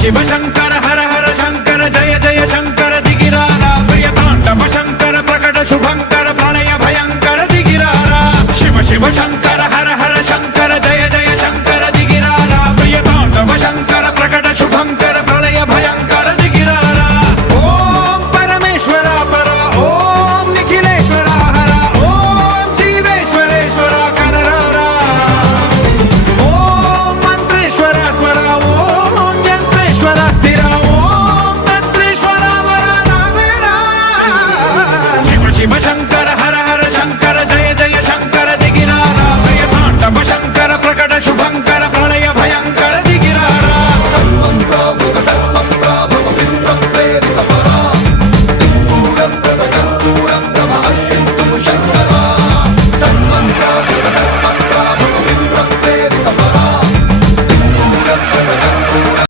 शिव शंकर हर हर शंकर जय जय शंकर दिगिरारा प्रिय तांडव शंकर प्रकट शुभंकर प्रणय भयंकर दिगिरारा शिव शिव शंकर